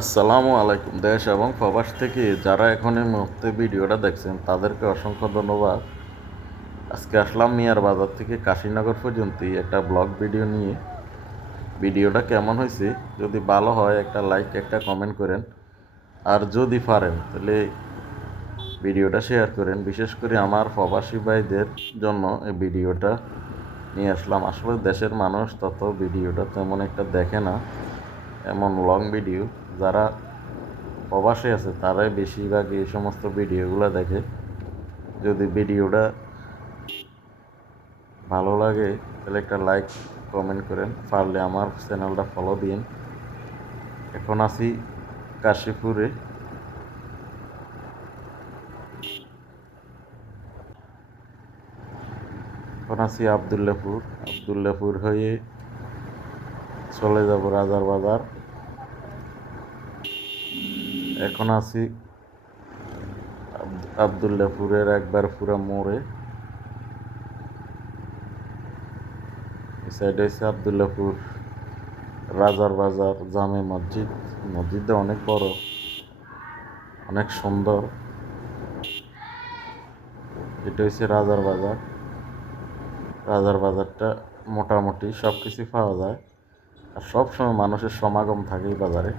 আসসালামু আলাইকুম, দেশ এবং প্রবাস থেকে যারা এখন এই মুহূর্তে ভিডিওটা দেখছেন, তাদেরকে অসংখ্য ধন্যবাদ। আজকে আসলাম মিয়ার বাজার থেকে কাশীনগর পর্যন্ত একটা ব্লগ ভিডিও নিয়ে। ভিডিওটা কেমন হয়েছে? যদি ভালো হয়, একটা লাইক একটা কমেন্ট করেন। আর যদি পারেন, তাহলে ভিডিওটা শেয়ার করেন। বিশেষ করে আমার প্রবাসী ভাইদের জন্য এই ভিডিওটা নিয়ে আসলাম। আসলে দেশের মানুষ তত ভিডিওটা তেমন একটা দেখে না, এমন লং ভিডিও যারা প্রবাসে আছে, তারাই বেশিরভাগ এই সমস্ত ভিডিওগুলো দেখে। যদি ভিডিওটা ভালো লাগে, তাহলে একটা লাইক কমেন্ট করেন। পারলে আমার চ্যানেলটা ফলো দিন এখন আছি কাশীপুরে। এখন আছি আবদুল্লাপুর আবদুল্লাপুর হয়ে চলে যাব রাজার বাজার। এখন আছি আব- আবদুল্লাপুরের একবার পুরা মোড়ে। সাইডে হচ্ছে আবদুল্লাপুর রাজার বাজার, জামে মসজিদ। মসজিদটা অনেক বড়, অনেক সুন্দর। এটা হচ্ছে রাজার বাজার। রাজার বাজারটা মোটামুটি সব কিছু পাওয়া যায়। আর সবসময় মানুষের সমাগম থাকে বাজারে।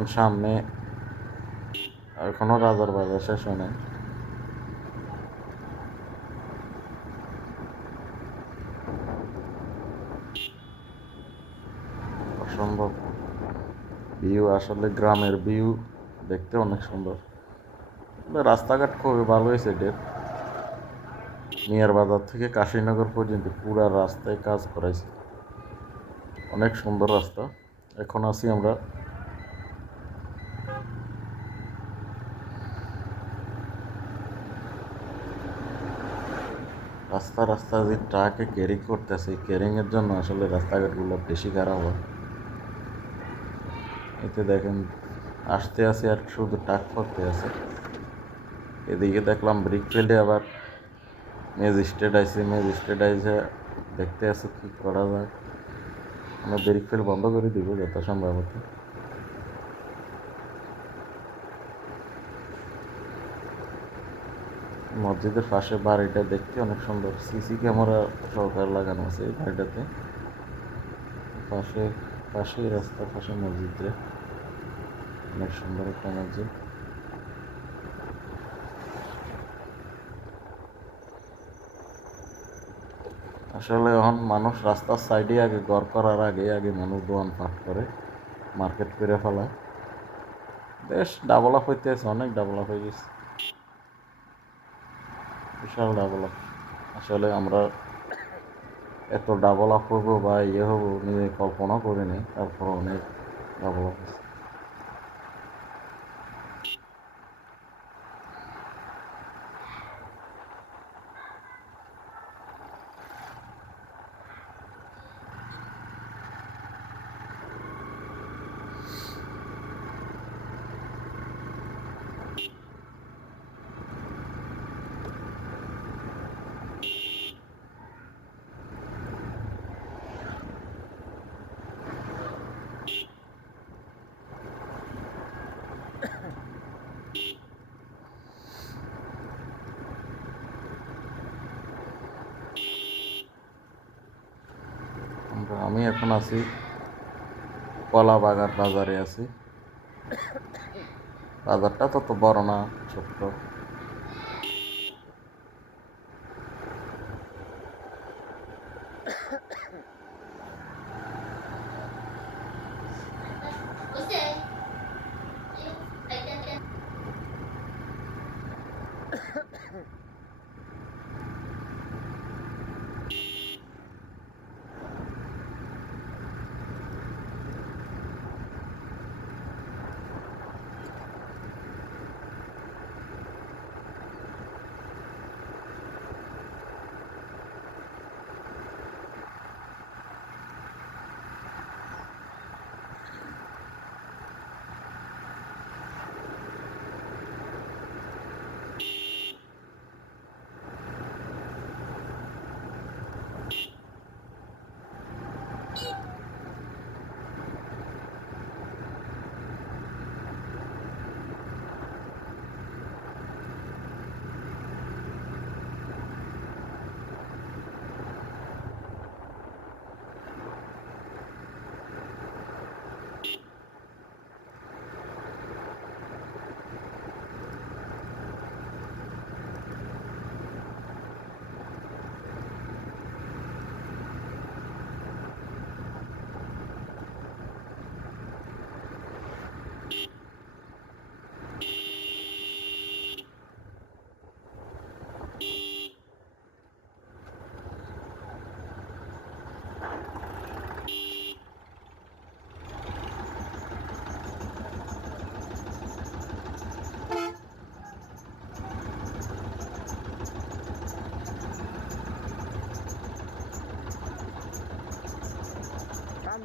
এখন সামনে এখনও রাজার বাজার শেষ হয় নাই। অসম্ভব। ভিউ, আসলে গ্রামের ভিউ দেখতে অনেক সুন্দর। রাস্তাঘাট খুবই ভালো হয়েছে এদের মিয়ার বাজার থেকে কাশীনগর পর্যন্ত পুরা রাস্তায় কাজ করাইছে। অনেক সুন্দর রাস্তা। এখন আছি আমরা রাস্তা রাস্তা যে ট্রাকে ক্যারি করতেছে ক্যারিংয়ের জন্য আসলে রাস্তাঘাটগুলো বেশি খারাপ হয়। এতে দেখেন, আসতে আসে আর শুধু টাক করতে আছে এদিকে দেখলাম ব্রিক ফিল্ডে আবার ম্যাজিস্ট্রেট আইসে ম্যাজিস্ট্রেট আইসে দেখতে আছে কি করা যায়। আমরা ব্রিক ফিল্ড বন্ধ করে দিব যত সম্ভবত মসজিদের পাশে বাড়িটা দেখতে অনেক সুন্দর। সিসি ক্যামেরা সহকার লাগানো আছে এই বাড়িটাতে। পাশে, পাশেই রাস্তা, পাশে মসজিদে অনেক সুন্দর একটা মসজিদ। আসলে এখন মানুষ রাস্তার সাইডে আগে ঘর করার আগে আগে মানুষ দোয়ান পাট করে মার্কেট করে ফেলায়। বেশ ডেভেলপ হইতে আছে অনেক ডেভেলপ হয়ে গেছে। বিশাল ডাবল আপ আসলে আমরা এত ডাবল আপ করব বা ইয়ে হব, নিজে কল্পনা করিনি তারপর অনেক ডেভেলপ হয়েছে আমরা আমি এখন আছি কলা বাগান বাজারে আছি বাজারটা তত বড় না ছোট্ট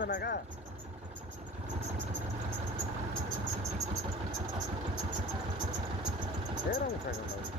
花が。エランさんが